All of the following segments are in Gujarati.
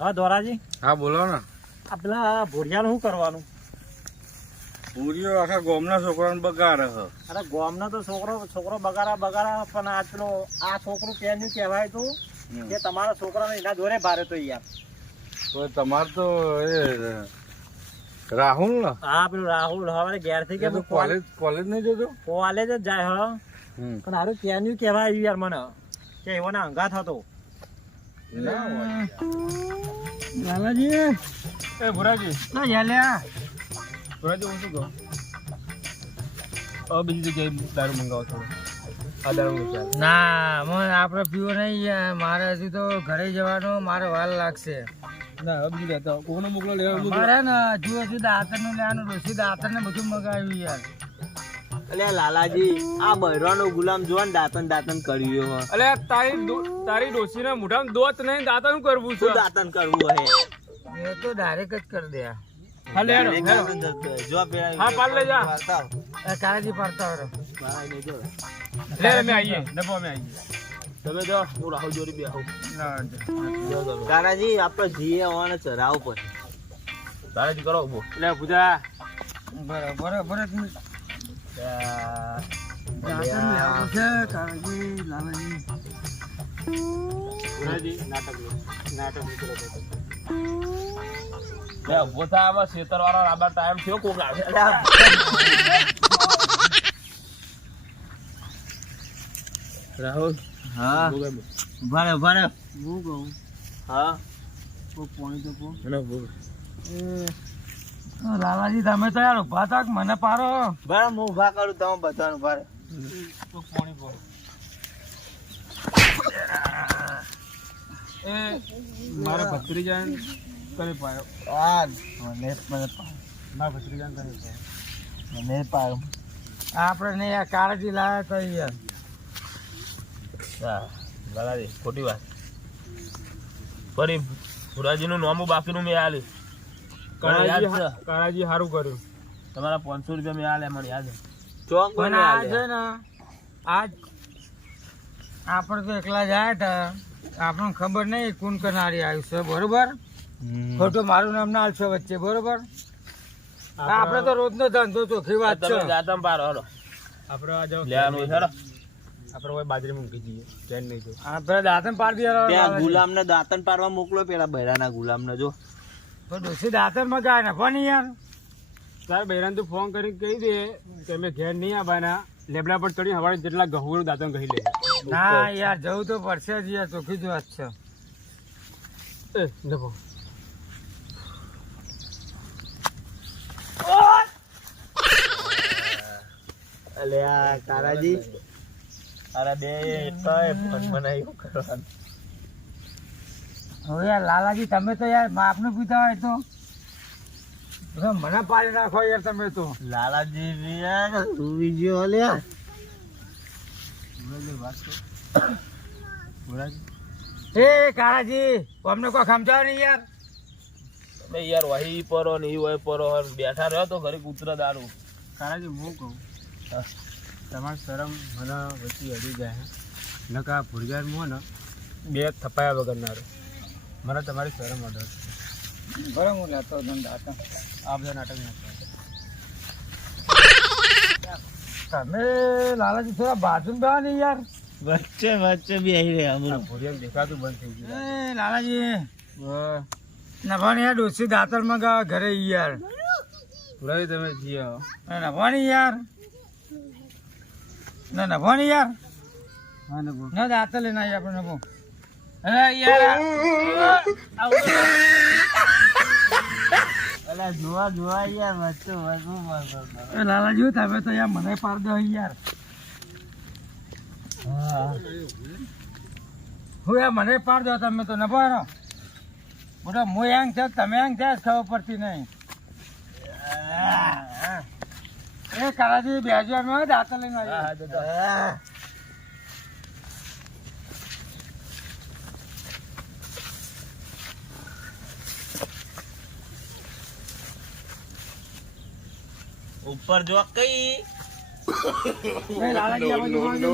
હા ધોરાજી. હા બોલો ને. આ પેલા ભોરિયાનું શું કરવાનું? ભૂરીઓ આખા ગામના છોકરાને બગાડે છે. અરે ગામનો તો છોકરો બગાડા પણ આ પેલો આ છોકરું કેનું કહેવાય તું કે તમારા છોકરાને એના જોડે ભારે તો યાર. તો તમારે તો એ રાહુલ ને? હા પેલું રાહુલ હવે ઘેર થી કે કોલેજ નહીં જતો? કોલેજ જ જાય હ. પણ હારું કેનું કહેવાય યાર મને કે એવો ના અંગાત હતો. લાલાજી એ ભુરાજી ના યાલ્યા ભુરાજી હું શું કહું, બીજી જગ્યાએ દારૂ મંગાવો થોડો. આ દારૂ ના મને આપણે પીવો નહીં, મારે હજુ તો ઘરે જવાનું, મારે વાર લાગશે. ના હવે બીજું લેતા કોનો મોકલો લેવા? મારે ને હજુ દાંતર નું લેવાનું, ડોસી દાંતર ને બધું મગાવ્યું યાર. અલે લાલાજી આ બૈરાનો ગુલામ જો ને દાંતન કર્યું હે. અલે તારી ડોસી ના મોઢામાં દોત નહીં, દાંતન કરવું છે. દાંતન કરવું હે એ તો ડાયરેક્ટ જ કરી દે. હા લે જો હા પાડ લે જા. કાળજી પડતા હોય લે અમે આવીએ ડબ્બો અમે આવીએ. તમે જો હું રાહુલ જોડી બેહું. કાનાજી આપણે જીએ હોવાને ચરાવ પર તારાજી કરો ઉભો. લે પૂજા બરાબર કાળજી લાલાજી નાટક ઉભો થા. આવા ખેતર વાળા આબા ટાઈમ થયો કોક આવે. રાહુલ હા ઉભા હું કહું હા પાણી તો મને લાલાજી તમે તો યાર ઉભા થાક, મને પારો. બરાબર હું ઉભા કરું તમે બધાનું ભારે એ મારા ભત્રીજા કરે પાયો. મને મારા ભત્રીજા કરે પાયો. મને પાડું આપણે ને યાર કાળજી લાવે તો યાર. લાલાજી ખોટી વાત. ફરી ભુરાજી નું નામું બાકીનું મેં આલ્યું. કાળાજી સારું કર્યું. તમારા 500 રૂપિયા મેં આલ્યા મને યાદ છે. ચોક પણ આ છે ને આજ આપણે તો એકલા જાય તા આપણને ખબર નહીં કોણ કરનારી આવ્યું છે, બરોબર? ખોટું મારું નામ ના આલશો વચ્ચે, બરોબર? આપણે તો રોજનો ધંધો ચોખ્ખી વાત છે. તમે જાતમ પારો હલો આપણે આ જો લેવાનું છે હેડો. આપણે કોઈ બાજરી મૂકી દઈએ, ચેન નહીં તો. આપણે દાંતન પાડી પેલા ગુલામ ને દાંતન પાડવા મોકલો, પેલા બૈરાના ગુલામ ને જો ડોસી દાંતન માં ગાય ને પણ યાર તાર બૈરાન તું ફોન કરી કહી દે કે અમે ઘેર નહીં આવવાના, લેબડા પર ચડી હવાડે જેટલા ગહુનું દાંતન કહી લે. ના યાર જવું તો પડશે જ યાર, ચોખ્ખી જ વાત છે. એ લખો અલે આ તારાજી અરે બે કઈ ફોન બનાવ્યું કરવાનું. હવે યાર લાલાજી તમે તો યાર માપને પૂછતા હોય તો મને પાડી નાખો યાર તમે તો. લાલાજી યાર સુવી ગયો અલ્યા. એ કાળાજી અમને કોઈ સમજાવ નહીં યાર. તમે યાર વહી પરો ને ઈ વહી પરો બેઠા રહ્યો તો ઘરે કૂતરા દારૂ. કાળાજી હું કહું, તમારી શરમ મને વચ્ચે અડી જાય. નકા ભૂરજારમાં ને બે થપાયા વગરના રહે. મને તમારી શરમ અડે. બરાબર હું લેતો દાંતન. આ બધા નાટક ના તમે લાલાજી થોડા બાજુ બેવા નહીં યાર. વચ્ચે બેહી રહ્યા કરો. ભૂરિયા દેખાતું બંધ થઈ ગયું. એ લાલાજી નભાણી યાર ડોસી દાંતર માં ગા ઘરે યાર. ભૂરાજી તમે જીએ નભાણી યાર ના નભાણી યાર હા ને બોલ. ના દાંતર લઈને આવી આપણે નભો. યાર અલા જોવા યાર વચ્ચે લાલાજી તમે તો યાર મને પાડ દો યાર. હું યાર મને પાડ દો તમે તો નભો હેરો. મોટા હું એંગ છે તમે એંગ છે ખબર પડતી નહીં. એ કાળાજી બેજો અમે દાંતર લઈને આવી. ઉપર જો કઈ એ લાલાજી આ બાજુ આવજો.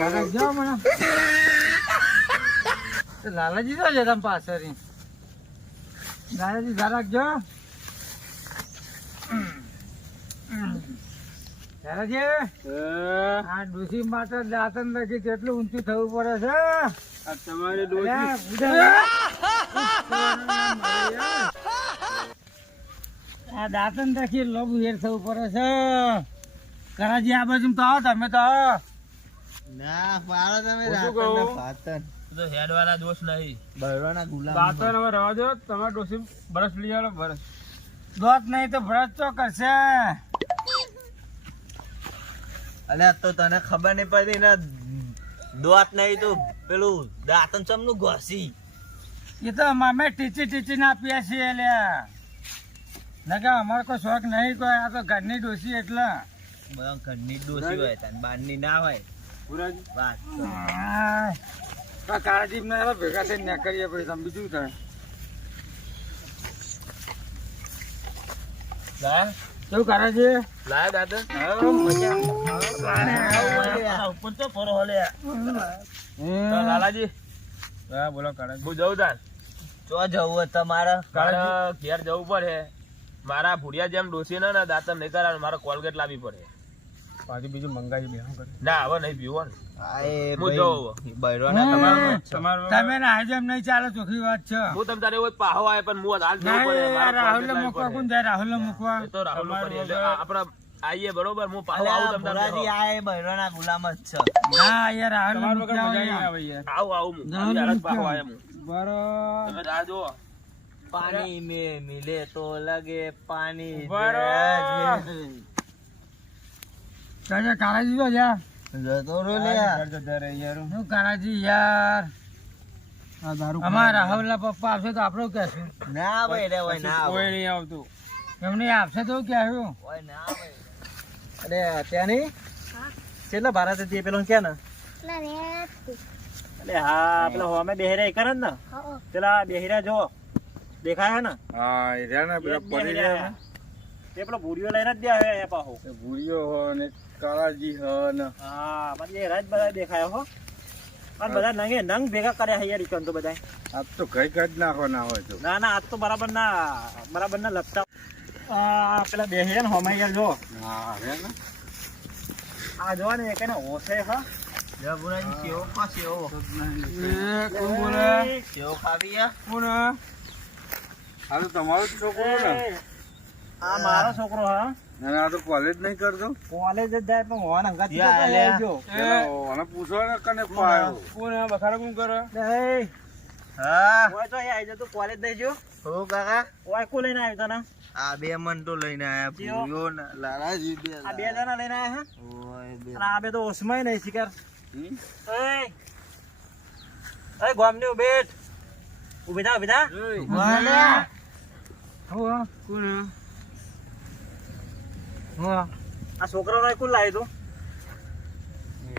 જરાક જાઓ મને. એ લાલાજી તો છે તમે પાછળ. લાલાજી જરાક જાઓ. લાલાજી આ ડોસી માટે દાંતન રાખી કેટલું ઊંચું થવું પડે છે. આ તમારી અલ્યા, ડોસી ઉડા. આ દાંતન રાખી લોબુ હેર થવું પડે છે. કરાજી આ બાજુ તો આવો તમે તો આવો. ના પાડો તમે હું શું રાતના કહું? પાતન તો હેડવાના દોષ નહીં. બૈરોના ગુલામ દાંતણ હવે રવા દો. તમારી ડોસી બરસ લઈ આવો બરસ. દોત નહીં તો ભરત તો કરશે. અલ્યા તો તને ખબર નહીં પડતી ને દોત નહીં તો પેલું દાંતન ચમનું ઘસી એ તો અમે ટીચી ના આપીએ છીએ લ્યા. નકા અમારે કોઈ શોખ નહીં કોઈ. આ તો ઘરની ડોસી એટલે બધા ઘરની ડોસી હોય તને બહારની ના હોય પુરાજી વાત કાળાજીપ ને ભેગા થઈને ના કરીએ પછી તમે બીજું થાય. લાયા? કેવું કાળાજી? લાયા દાદા? આ ઉપર તો ફરો હલે તો લાલાજી, હા બોલો કાળા. હું જઉં તાર. ચો જવું તમારે મારે ઘેર જવું પડે. મારા ભૂરિયા જેમ ડોસી ને દાંતન નહીં કરાવે, મારે કોલગેટ લાવવી પડે. પાછું બીજું મંગાવી બે શું કરે? ના હવે નહીં પીવો ને. હું જઉં. બૈરોના તમારું તમે ના જેમ નહીં ચાલે ચોખ્ખી વાત છે. હું તમ તારે એવો જ પાહો આવે પણ હું હાલ જવું પડે. નહીં, મારે રાહુલ ને કોલગેટ મૂકવા લાવવી કોણ પડે. જાય? રાહુલ ને મૂકવા. એ તો રાહુલ નું કરીએ. એટલે આપણે આવીએ બરોબર. હું પાહો આવું તમ તારે. ભુરાજી આ બૈરોના ગુલામ જ છે ના યાર રાહુલ ને તમારા વગર મૂકી મજા નહીં આવો. આવે યાર. આવું હું. રાહુલ હાલ જ મૂકી પાહો આવો. આવે હું. બરોબર. તમે રાહ જુઓ. પાણી में मिले तो लगे पानी બરોબર. ચાચા કાળાજી તો જા. જતો રો શું કાળાજી યાર? અમારા રાહુલ ના પપ્પા આવશે તો આપણું કહેશું. ના ભાઈ રે હોય ના કોઈ નહીં આવતું. એમને આપશે તો કહેશું. હોય ના ભાઈ અરે ત્યાં નહીં કેટલા ભારત હતી પેલો કે ને એટલે હા પેલા હોમે બેહરા કરે ને પેલા બેહરા જો દેખાય છે ને હા એ રહ્યા ને પેલા પડી રહ્યા એ પેલો ભૂરીઓ લઈને જ દે હવે અહીંયા પાછો ને. ભૂરીઓ હો ને કાળાજી હો ને હા પછી એ રાત બધા દેખાય હો પણ બધા નંગે નંગ ભેગા કર્યા છે યાર ઈકન તો બધા આજ તો કઈ કઈ જ નાખવાના હોય તો. ના ના આજ તો બરાબર ના લપતા પેલા બેહરા ને હોમે યાર જો હા રહ્યા ને. આ જો ને એક ને હોશે હા જબરાજી કેવો પાછો કોણ બોલે? કેવો ખાવી યા કોણ? આ તો તમારો જ છોકરો ને. આ મારો છોકરો હા અને આ તો કોલેજ નહીં કરતો. કોલેજ જ જાય પણ હોન હંગાત યા, અલ્યા. જો પેલા ઓને પૂછો ને કને પાયો. કોણ બખાડા કોણ કરે? હા ઓય તો આઈ જતો કોલેજ દઈ જો હો કાકા ઓય કો લઈને આવ્યો તને આ બે મન તો લઈને આયા જીઓ. ભૂયો ને લાલાજી બે આ બે જણા લઈને આવ્યા હે ઓય બે અને આ બે તો ઓસમાય નહીં શિકાર હમ? એ ગોમની બેઠ ઉભી થા વાલ્યા. હો કોણ? હો આ છોકરાનો કોણ લાવી તું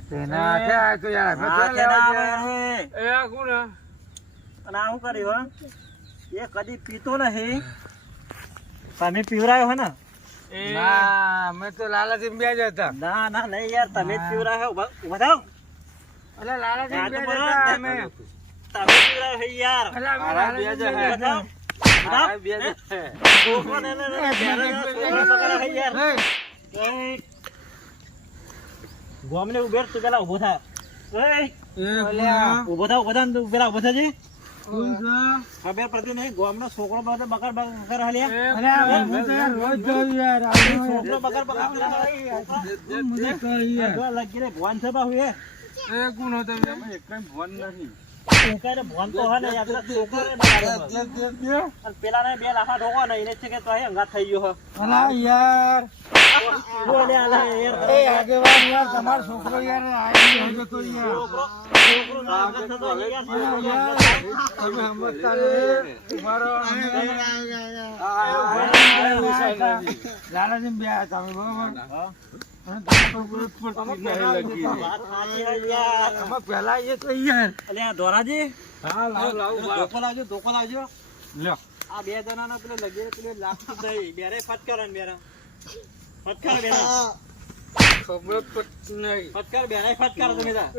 તેના હાથે આ તો યાર હા, આપણે કે ના લેવા આવે જઈએ. હે. એ આ કોણ હે? અને આ શું કર્યું હે એ કદી પીતો નથી તમે પીવરાયો હે ને ના અમે તો લાલાજી બે જ હતા. ના ના નહીં યાર તમે જ પીવરાયો ઉભા થાવ એટલે લાલાજી આ બે તો જ બરાબર હતા ને. અમે. તમે પીવરાયો હે યાર એટલે અમે મારા બે જ લાલાજી બે જ હે. હતા. ઉભા થાવ. બે જ છે. છોકરો ને છોકરો પકડ્યા હે યાર હે, ગોમને ઉભેર તું પેલા ઉભો થા એ કોણ? ઉભો થા ને તું પેલા ઉભો થજે કોણ છે? ખબર પડતી નહીં ગોમનો છોકરો બધો બકર બકર હાલ્યા અરે આ હું તો યાર રોજ જોઉં યાર. આવડો છોકરો બકર બકર યાર. મને કહી યાર. જો લગી રે ભોન છે બાહુ એ એ કોણ હતો બે? અમે એક કઈ ફોન નથી. ઉકારે ભોન તો હે ને યાર પેલા છોકરો રે ને અને પેલા ને બે લાખા ઢોકો ને એને છે કે તો હે અંગાત થઈ ગયો હે અલા યાર. બોલે આલા યાર એ આગેવાન યાર તમારો છોકરો યાર આવી ગયો હતો યાર. છોકરો નો અંગાત થતો અલા યાર યાર, તમે સમજતા નહીં. મારો લાલાજી બે હતા અમે બરોબર. અને તમે તો વિરોધ પડતી નહીં લગી. વાત સાચી હે યાર અમે પહેલા એ તો યાર. અલ્યા ધોરાજી હા લાવ લાવ ધોકો લાવજો લ્યો. આ બે જણાનો પેલો લગીરે પેલો લાગતું જ નહીં. બેરે ફટકારો ને બેરા. ફટકારો બેરા. ખબર પડતી નહીં. ફટકારો બેરા ફટકારો તમે તાર.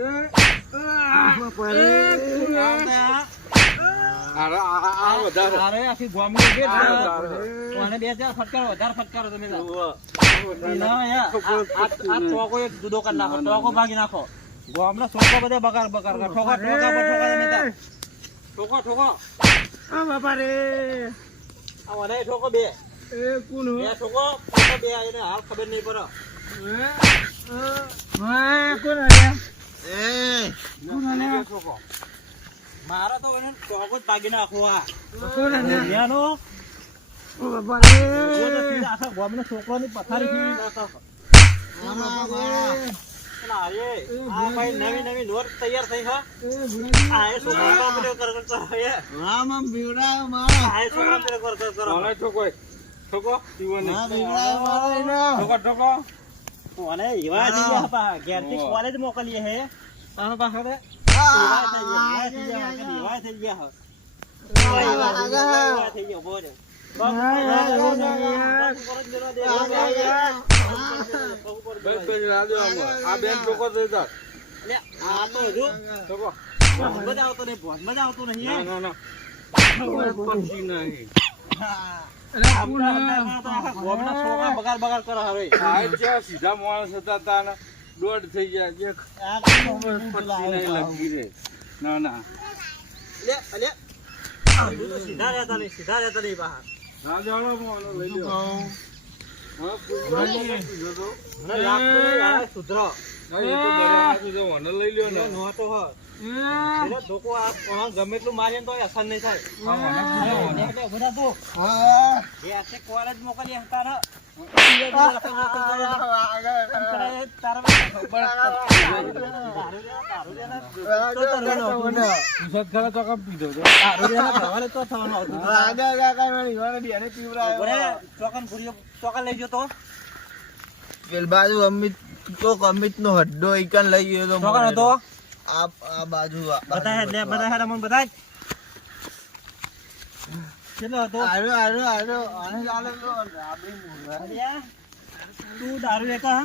અરે આખી ગોમની બેટ છે. અને બે ચાર ફટકારો વધારે ફટકારો તમે તાર. ના યાર આ ટોકો એક જુદો કરી નાખો. ટોકો ભાગી નાખો. ગોમના છોકરા બધા બગાર બગાર કરે. ઠોકા ઠોકા પર ઠોકા તમે તાર. ઠોકો ઠોકો. આ બાપા રે આ વડાય ઠોકો બે. એ કોણ બે ઠોકો ઠોકો બે એને હાલ ખબર નહીં પડે. કોણ આલ્યા એ કોણ આલ્યા ઠોકો. મારો તો એને ઠોકો જ ભાગી નાખો આ. કોણ આલ્યા એનો ઓ બાપા રે જો તો સીધા આખા ગોમના છોકરાની પથારી ફીવી નાખો. પેલા અરે આ ભાઈ નવી નવી નોટ તૈયાર થઈ હા. આ એ છોકરા કામડ્યો કરતો હે. આમાં બીવડાયો મારા આ એ છોકરા પેલો કરતો કરો. કોને ઠોકો ઠોકો જીવને હા બીવડાયો મારો એનો ઠોકો ઠોકો કોને એવા થઈ ગયા પા ઘેરથી કોલેજ મોકલીએ હે. તારો પાછો દે એવા થઈ ગયા એવા થઈ ગયા એવા થઈ ગયા બોરે. બસ બસ રાજો આ બેન ઠોકો દે દા આ તો હજુ ઠોકો મજા આવતો નહીં. ભોજ મજા આવતો નહીં. ના ના પડતી નહીં ગોમના છોકરા બગાડ બગાડ કરે હવે. આ જ્યાં સીધા માણસ હતા તાના દોઢ થઈ ગયા જે પડતી નહીં લગી રે ના ના લે લે સીધા રહેતા નહીં. સીધા રહેતા નહીં બહાર. ના જાણો મોનો લઈ લો હા મને લાગતું નહીં આ સુધરો. એ તો બરાબર તો મને લઈ લ્યો ને નહોતો હો. એને ધોકો આ ગમે એટલું મારીએ તો અસર નહીં થાય. બધા તો એ આતે કોલેજ મોકલી હતા ને ચોકન લઈ ગયો તો પેલ બાજુ અમિત નો હડ્ડો ઈકન લઈ ગયો તો ચોકન હતો. આ બાજુ બધા લે બધા હેડા મને બધા કેટલો હતો. આને ચાલે તો રાબડી મુરા તું દારૂ લેકા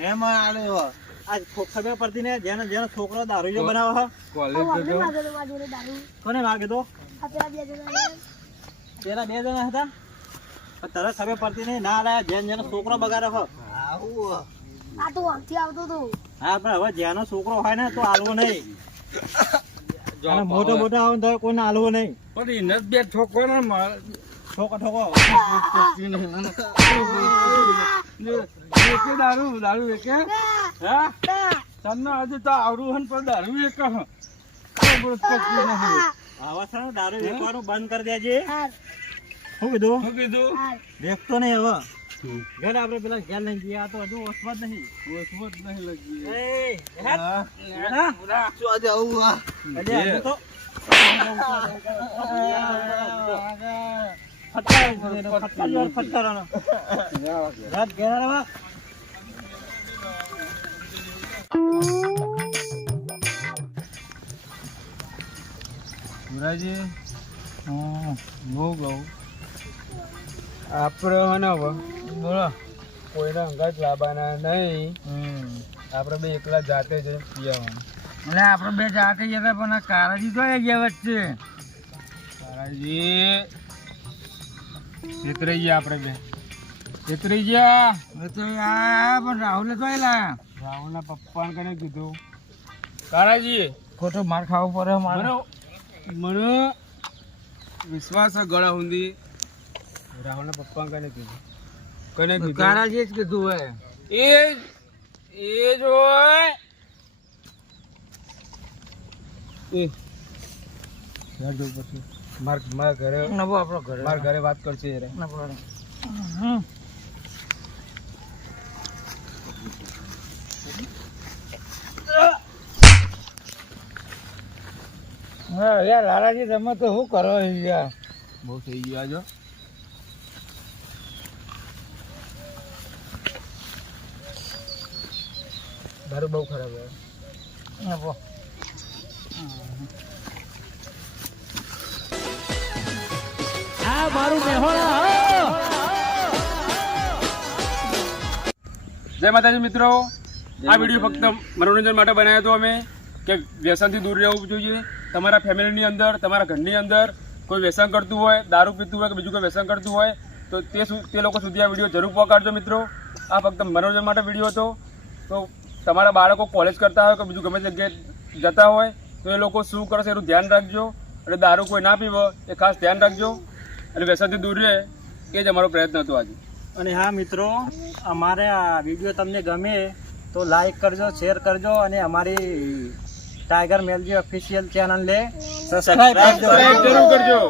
હે માં આલ્યો આજ ખબર પડતી ને જેને જેનો છોકરો દારૂ બનાવે કોલેજ ગયો કોને લાગે તો પેલા બે જણા હતા પણ તરત ખબર પડતી નહીં. ના લાયા જેન જેનો છોકરો બગાડે હો. આવું હા પણ હવે જેનો છોકરો હોય ને તો હાલવો નહીં. અને મોટો મોટો આવે ને તો કોઈને હાલવો નહીં. પણ એને જ બે ઠોકો ને માર ઠોકો ઠોકો એકે દારૂ એકે હા તમને આજે તો આવડું હન પણ દારૂ એક આવા છે ને દારૂ વેચવાનું બંધ કરી દેજે. શું કીધું શું કીધું દેખતો નહીં હવે. ઘર આપણે પેલા ઘેર લઈને ગયા તો હજુ ઓછવા જ નહીં. વસવત નહીં લગી એ હેડ. હા? શું આજે આવું આ અલ્યા, હજુ તો ફટકારવાનો. રાત ઘેર આવવા. મુરાજી હું કહું આપણે હને બોલો કોઈને અંગાત લાવવાના નહીં. આપણે બે એકલા જાતે જઈને પીવાનું. એટલે આપણે બે જાતે જતા પણ આ કારાજી તો ગયા વચ્ચે કારાજી છેતરાઈ ગયા આપણે બે છેતરાઈ ગયા પણ રાહુલે તો રાહુલના પપ્પાને કને કીધું કારાજી ખોટો માર ખાવો પડે મારે મને વિશ્વાસ છે ગળા સુધી રાહુલના પપ્પાને કને કીધું કારાજી જ કીધું હોય એ જ હોય મારા ઘરે મારા ઘરે વાત કરશે યાર લાલાજી તમે તો શું કરો યાર બહુ થઈ ગયા છો. દારૂ બહુ ખરાબ હોય. જય માતાજી મિત્રો, આ વિડીયો ફક્ત મનોરંજન માટે બનાવ્યો હતો અમે કે વ્યસનથી દૂર રહેવું જોઈએ. તમારા ફેમિલીની અંદર, તમારા ઘરની અંદર કોઈ વ્યસન કરતું હોય, દારૂ પીતું હોય કે બીજું કોઈ વ્યસન કરતું હોય તો તે લોકો સુધી આ વિડીયો જરૂર પહોંચાડજો મિત્રો. આ ફક્ત મનોરંજન માટે વિડીયો હતો. તો તમારા બાળકો કોલેજ કરતા હોય કે બીજું ગમે જગ્યાએ જતા હોય તો એ લોકો શું કરશે એનું ધ્યાન રાખજો. અને દારૂ કોઈ ના પીવો એ ખાસ ધ્યાન રાખજો અને વ્યસનથી દૂર રહે એ જ અમારો પ્રયત્ન હતો આજે. અને હા મિત્રો, અમારે આ વિડીયો તમને ગમે તો લાઈક કરજો, શેર કરજો અને અમારી ટાઈગર મેલજી ઓફિશિયલ ચેનલને સબસ્ક્રાઇબ કરજો. જરૂર કરજો.